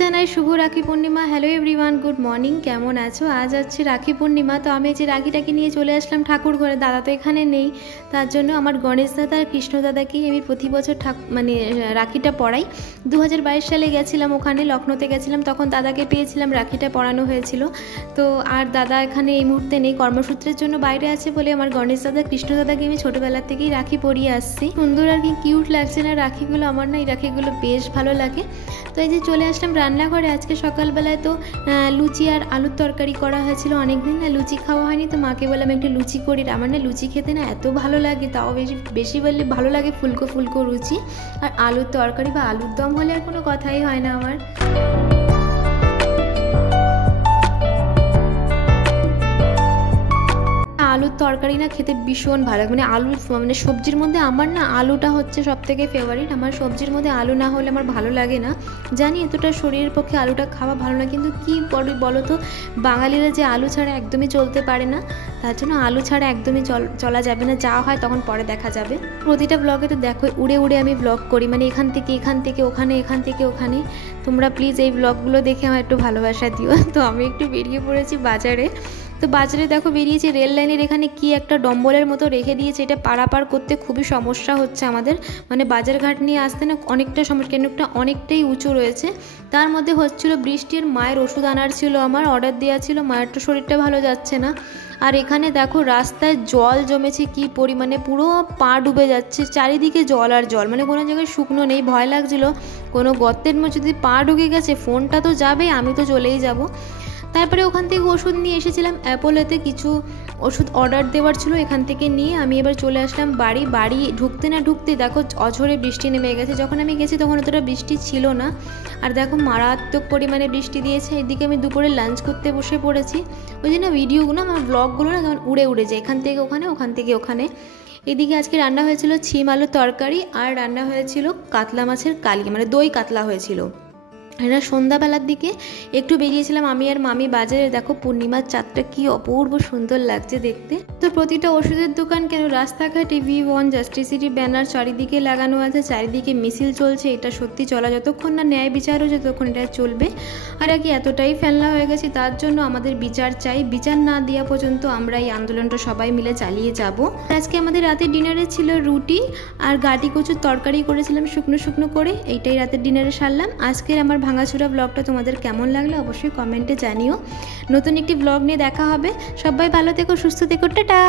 জানাই শুভ Rakhi Purnima. Hello everyone, good morning. কেমন আছো? আজ হচ্ছে রাখি পূর্ণিমা। তো আমি যে রাখিটাকে নিয়ে চলে আসলাম ঠাকুর ঘরে। দাদা তো এখানে নেই, তার জন্য আমার গণেশ দাদা আর কৃষ্ণ দাদাকেই আমি প্রতি বছর রাখিটা পরাই। 2022 সালে গেছিলাম, ওখানে লখনৌতে গেছিলাম, তখন দাদাকে পেয়েছিলাম, রাখিটা পরানো হয়েছিল। তো আর দাদা এখানে এই মুহূর্তে নেই, কর্মসূত্রের জন্য বাইরে আছে বলে আমার গণেশ দাদা কৃষ্ণ দাদাকে আমি ছোটোবেলা থেকেই রাখি পরিয়ে আসছি। সুন্দর আর কি কিউট লাগছে না রাখিগুলো? আমার না এই রাখিগুলো বেশ ভালো লাগে। তো এই যে চলে আসলাম রান্নাঘরে। আজকে সকালবেলায় তো লুচি আর আলুর তরকারি করা হয়েছিল। অনেকদিন না লুচি খাওয়া হয়নি, তো মাকে বললাম একটু লুচি করি। আমার না লুচি খেতে না এত ভালো লাগে, তাও বেশি বললে ভালো লাগে ফুলকো ফুলকো লুচি। আর আলুর তরকারি বা আলুর দম হলে আর কোনো কথাই হয় না আমার। আলুর তরকারি না খেতে ভীষণ ভালো লাগে, মানে সবজির মধ্যে আমার না আলুটা হচ্ছে সবথেকে ফেভারিট। আমার সবজির মধ্যে আলু না হলে আমার ভালো লাগে না। জানি এতটা শরীরের পক্ষে আলুটা খাওয়া ভালো না, কিন্তু কী বলো তো, বাঙালিরা যে আলু ছাড়া একদমই চলতে পারে না, তার জন্য আলু ছাড়া একদমই চলা যাবে না। যা হয় তখন পরে দেখা যাবে। প্রতিটা ব্লগে তো দেখো উড়ে উড়ে আমি ব্লগ করি, মানে এখান থেকে ওখানে, এখান থেকে ওখানে। তোমরা প্লিজ এই ব্লগগুলো দেখে আমার একটু ভালোবাসা দিও। তো আমি একটু বেরিয়ে পড়েছি বাজারে। তো বাজারে দেখো বেরিয়েছি, রেল লাইনের এখানে কি একটা ডম্বলের মতো রেখে দিয়েছে, এটা পারাপার করতে খুবই সমস্যা হচ্ছে আমাদের। মানে বাজারঘাট নিয়ে আসতে না অনেকটা সমস্যা, কেন একটা অনেকটাই উঁচু রয়েছে। তার মধ্যে হচ্ছিল বৃষ্টির, মায়ের ওষুধ আনার ছিল, আমার অর্ডার দেওয়া ছিল, মায়ের তো শরীরটা ভালো যাচ্ছে না। আর এখানে দেখো রাস্তায় জল জমেছে কি পরিমাণে, পুরো পা ডুবে যাচ্ছে, চারিদিকে জল আর জল, মানে কোনো জায়গায় শুকনো নেই। ভয় লাগছিল কোনো গর্তের মধ্যে যদি পা ঢুকে গেছে, ফোনটা তো যাবে, আমি তো চলেই যাব। তারপরে ওখান থেকে ওষুধ নিয়ে এসেছিলাম অ্যাপোলোতে, কিছু ওষুধ অর্ডার দেওয়ার ছিল, এখান থেকে নিয়ে আমি এবার চলে আসলাম বাড়ি ঢুকতে না ঢুকতে দেখো অঝরে বৃষ্টি নেমে গেছে। যখন আমি গেছি তখন অতটা বৃষ্টি ছিল না, আর দেখো মারাত্মক পরিমাণে বৃষ্টি দিয়েছে। এদিকে আমি দুপুরে লাঞ্চ করতে বসে পড়েছি। ওই জন্য ভিডিওগুলো আমার ব্লগগুলো না যেমন উড়ে উড়ে যায়, এখান থেকে ওখানে, ওখান থেকে ওখানে। এদিকে আজকে রান্না হয়েছিল ছিম আলুর তরকারি, আর রান্না হয়েছিল কাতলা মাছের কালিয়া, মানে দই কাতলা হয়েছিল। এটা সন্ধ্যাবেলার দিকে একটু বেরিয়েছিলাম আমি আর মামি বাজারে। দেখো পূর্ণিমার চাঁদটা কি অপূর্ব সুন্দর লাগছে দেখতে। তো প্রতিটা ওষুধের দোকান কেন রাস্তাঘাটে V1 জাস্টিসিটি ব্যানার চারিদিকে লাগানো আছে, চারিদিকে মিছিল চলছে। এটা সত্যি চলা যতক্ষণ না ন্যায় বিচার হচ্ছে ততক্ষণ এটা চলবে। আর কি এতটাই ফেলনা হয়ে গেছে, তার জন্য আমাদের বিচার চাই। বিচার না দেওয়া পর্যন্ত আমরা এই আন্দোলনটা সবাই মিলে চালিয়ে যাব। আজকে আমাদের রাতের ডিনারে ছিল রুটি আর গাটি কচুর তরকারি করেছিলাম শুকনো শুকনো করে। এইটাই রাতের ডিনারে সারলাম। আজকের আমার ভাঙাচোরা ব্লগটা তোমাদের কেমন লাগলো অবশ্যই কমেন্টে জানিও। নতুন একটি ব্লগ নিয়ে দেখা হবে। সবাই ভালো থেকো, সুস্থ থেকো, টাটা।